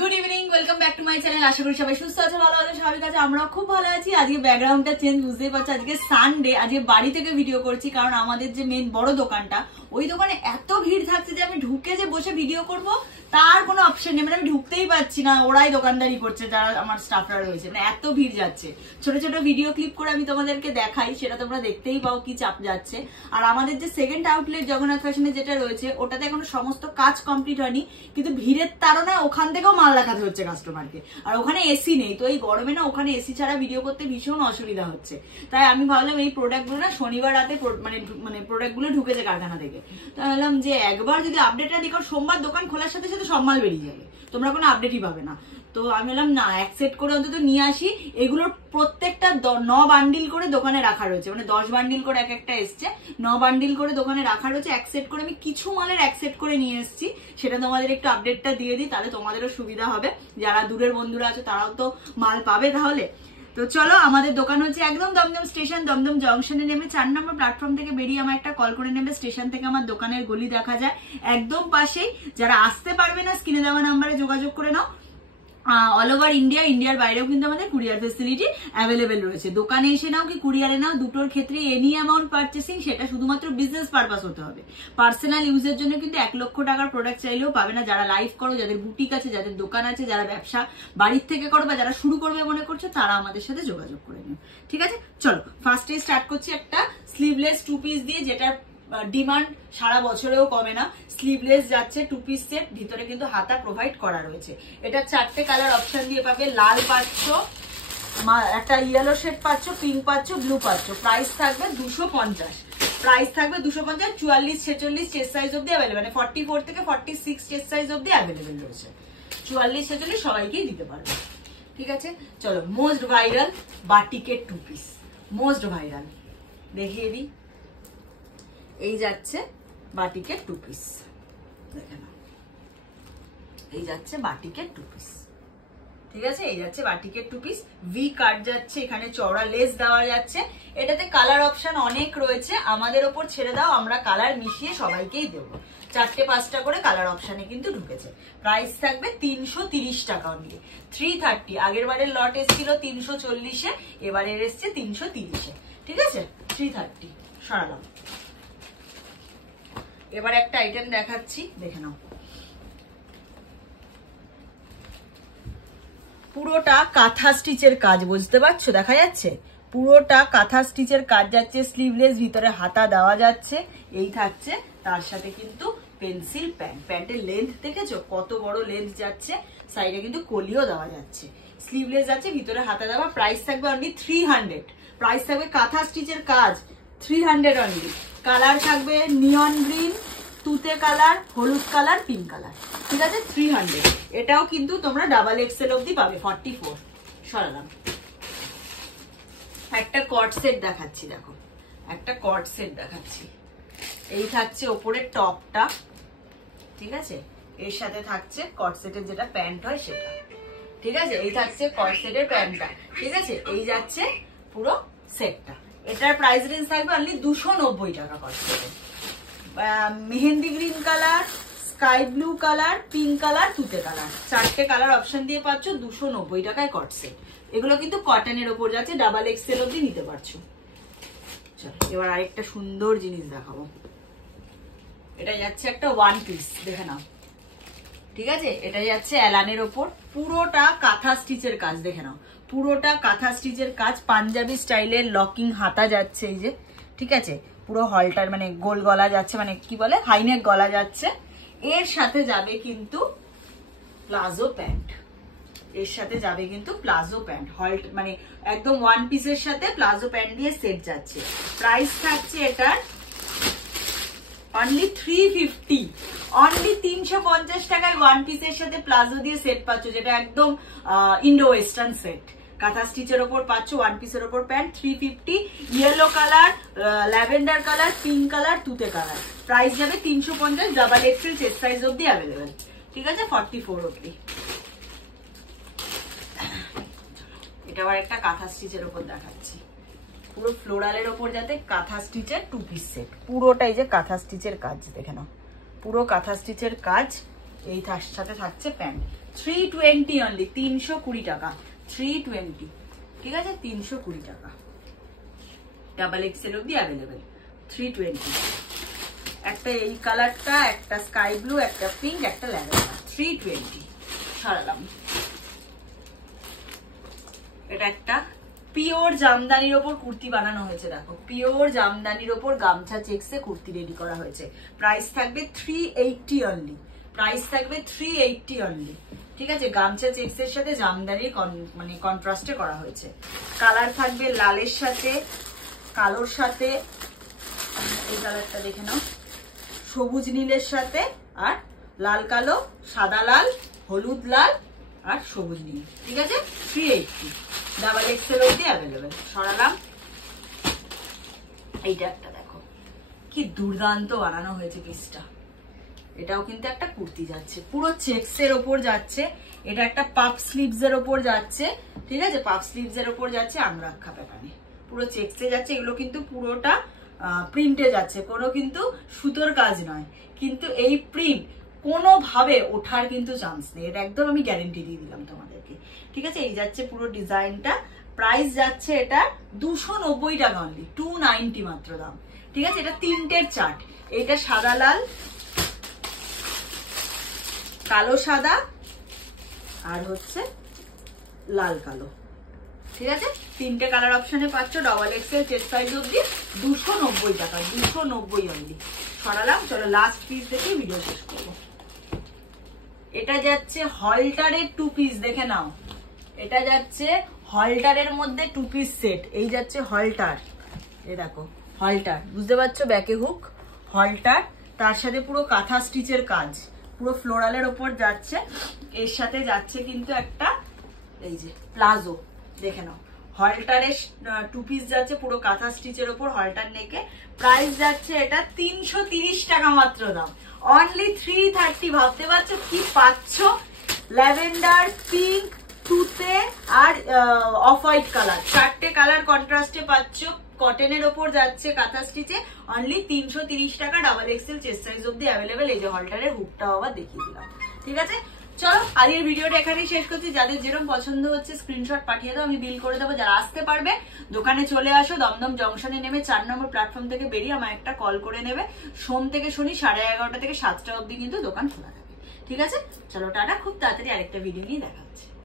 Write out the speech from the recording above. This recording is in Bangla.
Good evening, welcome back to my channel. আশা করি সবাই সুস্থ আছে, ভালো আছে, স্বাভাবিক আছে। আমরাও খুব ভালো আছি। আজকে ব্যাকগ্রাউন্ডটা চেঞ্জ, বুঝতেই পারছো। আজকে সানডে, আজকে বাড়ি থেকে ভিডিও করছি, কারণ আমাদের যে মেন বড় দোকানটা, ওই দোকানে এত ভিড় থাকছে যে আমি ঢুকে যে বসে ভিডিও করব তার কোনো অপশন নেই। মানে আমি ঢুকতেই পারছি না, ওরাই দোকানদারি করছে যারা আমার স্টাফরা রয়েছে। মানে এত ভিড় যাচ্ছে। ছোট ছোট ভিডিও ক্লিপ করে আমি তোমাদেরকে দেখাই, সেটা তোমরা দেখতেই পাও কি চাপ যাচ্ছে। আর আমাদের যে সেকেন্ড আউটলেট জগন্নাথ ফ্যাশনে যেটা রয়েছে, ওটাতে এখনো সমস্ত কাজ কমপ্লিট হয়নি, কিন্তু ভিড়ের তাড়নায় ওখান থেকেও মাল দেখাতে হচ্ছে কাস্টমারকে। আর ওখানে এসি নেই, তো এই গরমে না ওখানে এসি ছাড়া ভিডিও করতে ভীষণ অসুবিধা হচ্ছে। তাই আমি ভাবলাম এই প্রোডাক্টগুলো না শনিবার রাতে মানে প্রোডাক্টগুলো ঢুকেছে কারখানা থেকে, তো ভাবলাম যে একবার যদি আপডেটটা দিই, কারণ সোমবার দোকান খোলার সাথে সাথে সব মাল বেরিয়ে যাবে, তোমরা কোনো আপডেটই পাবে না। তো আমি বললাম না, অ্যাকসেপ্ট করে অন্তত নিয়ে আসি। এগুলোর প্রত্যেকটা 9 বান্ডিল করে দোকানে রাখা রয়েছে, মানে 10 বান্ডিল করে এক একটা এসছে, 9 বান্ডিল করে দোকানে রাখা রয়েছে। অ্যাকসেপ্ট করে আমি কিছু মালের অ্যাকসেপ্ট করে নিয়ে এসেছি, সেটা তোমাদের একটু আপডেটটা দিয়ে দিই, তাহলে তোমাদেরও সুবিধা হবে। যারা দূরের বন্ধুরা আছে তারাও তো মাল পাবে তাহলে। তো চলো, আমাদের দোকান হচ্ছে একদম দমদম স্টেশন, দমদম জংশনে নেমে 4 নম্বর প্ল্যাটফর্ম থেকে বেরিয়ে আমার একটা কল করে নেবে। স্টেশন থেকে আমার দোকানের গলি দেখা যায় একদম পাশেই। যারা আসতে পারবে না, স্ক্রিনে দেওয়া নাম্বারে যোগাযোগ করে নাও। অল ওভার ইন্ডিয়া, ইন্ডিয়ার বাইরেও কিন্তু আমাদের কুরিয়ার ফেসিলিটি অ্যাভেলেবেল রয়েছে। দোকানে এসে নাও কি কুরিয়ারে নাও, দুটোর ক্ষেত্রে এনি অ্যামাউন্ট পারচেসিং, সেটা শুধুমাত্র বিজনেস পারপাস হতে হবে। পার্সোনাল ইউজের জন্য কিন্তু 1 লক্ষ টাকার প্রোডাক্ট চাইলেও পাবে না। যারা লাইভ করো, যাদের বুটিক আছে, যাদের দোকান আছে, যারা ব্যবসা বাড়ির থেকে করো বা যারা শুরু করবে মনে করছো, তারা আমাদের সাথে যোগাযোগ করে নিও। ঠিক আছে, চলো ফার্স্টে স্টার্ট করছি একটা স্লিভলেস 2 পিস দিয়ে, যেটার ডিমান্ড সারা বছরেও কমে না। স্লিভলেস যাচ্ছে 2 পিস সেট, ভিতরে কিন্তু হাতা প্রোভাইড করা রয়েছে। এটা 4টে কালার অপশন দিয়ে পাবে। লাল পাচ্ছ, একটা ইয়েলো শেড পাচ্ছ, পিঙ্ক পাচ্ছ, ব্লু পাচ্ছ। প্রাইস থাকবে 250। প্রাইস থাকবে 250। 44, 46 চেস্ট সাইজ অব্দি অ্যাভেলেবেল, মানে 44 থেকে 46 চেস্ট সাইজ অব্দি অ্যাভেলেবেল রয়েছে। 44, 46 সবাইকেই দিতে পারবে। ঠিক আছে, চলো মোস্ট ভাইরাল বাটিকের 2 পিস, মোস্ট ভাইরাল দেখিয়ে দিই। এই যাচ্ছে বাটিকের 2 পিস, দেখে নাও। এই যাচ্ছে বাটিকের 2 পিস। ঠিক আছে, এই যাচ্ছে বাটিকের 2 পিস। ভি কাট যাচ্ছে, এখানে চওড়া লেস দেওয়া যাচ্ছে। এটাতে কালার অপশন অনেক রয়েছে, আমাদের ওপর ছেড়ে দাও, আমরা কালার মিশিয়ে সবাইকেই দেবো। 4টে 5টা করে কালার অপশনে কিন্তু ঢুকেছে। প্রাইস থাকবে 330 টাকা অনলি। 330, আগের বারের লট এসেছিল 340-এ, এবারের এসছে 330-এ। ঠিক আছে, 330 সরালাম। এবার একটা আইটেম দেখাচ্ছি, দেখে নাও। পুরোটা কাঁথা স্টিচের কাজ, বুঝতে পারছো, দেখা যাচ্ছে পুরোটা কাঁথা স্টিচের কাজ যাচ্ছে। স্লিভলেস, ভিতরে হাতা দেওয়া যাচ্ছে। এই থাকছে তার সাথে কিন্তু পেন্সিল প্যান্ট। প্যান্টের লেন্থ দেখেছো কত বড় লেন্থ যাচ্ছে, সাইডে কিন্তু কলিও দেওয়া যাচ্ছে। স্লিভলেস যাচ্ছে, ভিতরে হাতা দেওয়া। প্রাইস থাকবে অনলি 300। প্রাইস থাকবে কাঁথা স্টিচের কাজ 300 অনলি। কালার থাকবে নিয়ন গ্রিন, তুতে কালার, হলুদ কালার, পিঙ্ক কালার। ঠিক আছে, 300। এটাও কিন্তু তোমরা ডাবল এক্সেল অব্দি পাবে, 44 সরালাম। একটা কট সেট দেখাচ্ছি, দেখো একটা কট সেট দেখাচ্ছি। এই থাকছে ওপরের টপটা, ঠিক আছে, এর সাথে থাকছে কট সেটের যেটা প্যান্ট হয় সেটা। ঠিক আছে, এই থাকছে কট সেটের প্যান্টটা। ঠিক আছে, এই যাচ্ছে পুরো সেটটা। এটার প্রাইস রেঞ্জ থাকবে অনলি 290 টাকা কট সেটের। Mehendi green colour, sky blue colour, pink colour, তুতে কালার, 4টে কালার অপশন দিয়ে পাচ্ছ 290 টাকায় কট সেট। এগুলো কিন্তু কটনের ওপর যাচ্ছে, ডাবল এক্সেল অব্দি নিতে পারছো। চলো এবার আরেকটা সুন্দর জিনিস দেখাবো। এটা যাচ্ছে একটা 1 পিস, দেখে নাও। ঠিক আছে, এটা যাচ্ছে অ্যালানের ওপর, পুরোটা কাঁথা স্টিচের কাজ, দেখে নাও পুরোটা কাঁথা স্টিচের কাজ। পাঞ্জাবি স্টাইলের লকিং হাতা যাচ্ছে, এই যে। ঠিক আছে, পুরো হলটার মানে গোল গলা যাচ্ছে, মানে কি বলে হাইনেক গলা যাচ্ছে। এর সাথে যাবে কিন্তু প্লাজো প্যান্ট, এর সাথে যাবে কিন্তু প্লাজো প্যান্ট, হল্ট মানে একদম 1 পিসের সাথে প্লাজো প্যান্ট দিয়ে সেট যাচ্ছে। প্রাইস থাকছে এটার অনলি 350, অনলি 350 টাকায় 1 পিসের সাথে প্লাজো দিয়ে সেট পাচ্ছ, যেটা একদম ইন্ডো ওয়েস্টার্ন সেট। কাঁথা স্টিচের ওপর পাচ্ছ, 1 পিসের ওপর pant. 350। Yellow colour, lavender colour, pink colour, তুতে কালার। প্রাইস যাবে 350, ডাবল এক্সেল চেস্ট সাইজ অব্দি অ্যাভেলেবেল। ঠিক আছে, 44 অব্দি। এটা আবার একটা কাঁথা স্টিচের ওপর দেখাচ্ছি, পুরো ফ্লোরালের ওপর যাতে কাঁথা স্টিচের 2 পিস সেট। পুরোটাই যে কাঁথা স্টিচের কাজ, দেখে নাও পুরো কাঁথা স্টিচের কাজ। এই তার সাথে থাকছে প্যান্ট। 320 অনলি, 320 টাকা, 320, ঠিক আছে, 320 টাকা, ডাবল এক্সেল অব্দি অ্যাভেলেবেল, 320। একটা এই কালারটা, একটা স্কাই ব্লু, একটা পিঙ্ক, একটা ল্যাভেন্ডার, 320 ছাড়লাম। এটা একটা পিওর জামদানির ওপর কুর্তি বানানো হয়েছে, দেখো পিওর জামদানির ওপর গামছা চেক্সে কুর্তি রেডি করা হয়েছে। প্রাইস থাকবে 380 অনলি, প্রাইস থাকবে 380 অনলি, ঠিক আছে। গামছা চেক্সের সাথে জামদানির মানে কন্ট্রাস্টে করা হয়েছে। কালার থাকবে লালের সাথে, কালোর সাথে, এই কালারটা দেখে নাও, সবুজ নীলের সাথে, আর লাল কালো, সাদা লাল, হলুদ লাল, আর সবুজ নীল, ঠিক আছে। 380, ডাবল এক্সেল অব্দি অ্যাভেলেবেল। সরালাম। এইটা একটা দেখো কি দুর্দান্ত বানানো হয়েছে পিসটা, এটাও কিন্তু একটা কুর্তি যাচ্ছে, পুরো চেক্সের ওপর যাচ্ছে। এটা একটা পাফ স্লিভস এর ওপর যাচ্ছে, ঠিক আছে, পাফ স্লিভস এর ওপর যাচ্ছে, আংরাক্ষা প্যাটার্নে পুরো চেক্সে যাচ্ছে। এগুলো কিন্তু পুরোটা প্রিন্টে যাচ্ছে, কোনো কিন্তু সুতোর কাজ নয়, কিন্তু এই প্রিন্ট কোনোভাবে ওঠার কিন্তু চান্স নেই, এটা একদম আমি গ্যারেন্টি দিয়ে দিলাম তোমাদেরকে, ঠিক আছে। এই যাচ্ছে পুরো ডিজাইনটা, প্রাইস যাচ্ছে এটা 290 টাকা অনলি, 290 মাত্র দাম, ঠিক আছে। এটা তিনটের চার্ট, এটা সাদা লাল, কালো সাদা, আর হচ্ছে লাল কালো, ঠিক আছে। তিনটে কালার অপশনে পাচ্ছ, ডাবল এক্সেল চেস্ট সাইজ অব্দি, 290 টাকা, 290 অনলি। সরালাম। চলো লাস্ট পিস দেখে ভিডিও শেষ করবো। এটা যাচ্ছে হলটারের 2 পিস, দেখে নাও, এটা যাচ্ছে হলটারের মধ্যে 2 পিস সেট। এই যাচ্ছে হলটার, এই দেখো হলটার, বুঝতে পারছো, ব্যাকে হুক হলটার, তার সাথে পুরো কাঁথা স্টিচের কাজ, পুরো ফ্লোরালের ওপর যাচ্ছে। এর সাথে যাচ্ছে কিন্তু একটা এই যে প্লাজো, দেখে নাও, হলটারের 2 পিস যাচ্ছে পুরো কাঁথা স্টিচের ওপর, হলটার নেকে। প্রাইস যাচ্ছে এটা 330 টাকা মাত্র দাম, অনলি 330। ভাবতে পারছো কি পাচ্ছ, ল্যাভেন্ডার, পিঙ্ক, তুতে আর অফ হোয়াইট কালার, 4টে কালার কন্ট্রাস্টে পাচ্ছ, কটনের ওপর যাচ্ছে কাঁথা স্টিচে, অনলি 330 টাকা, ডাবল এক্সেল চেস্ট সাইজ অব্দি অ্যাভেলেবেল। এই যে হলটারের হুকটাও আবার দেখিয়ে দিলাম, ঠিক আছে। চলো আজকের ভিডিওটা এখানেই শেষ করছি। যাদের যেরকম পছন্দ হচ্ছে স্ক্রিনশট পাঠিয়ে দাও, আমি বিল করে দেবো। যারা আসতে পারবে দোকানে চলে আসো, দমদম জংশনে নেমে 4 নম্বর প্ল্যাটফর্ম থেকে বেরিয়ে আমার একটা কল করে নেবে। সোম থেকে শনি 11:30 থেকে 7টা অব্দি কিন্তু দোকান খোলা থাকে, ঠিক আছে। চলো টাটা, খুব তাড়াতাড়ি আরেকটা ভিডিও নিয়ে দেখা হচ্ছে।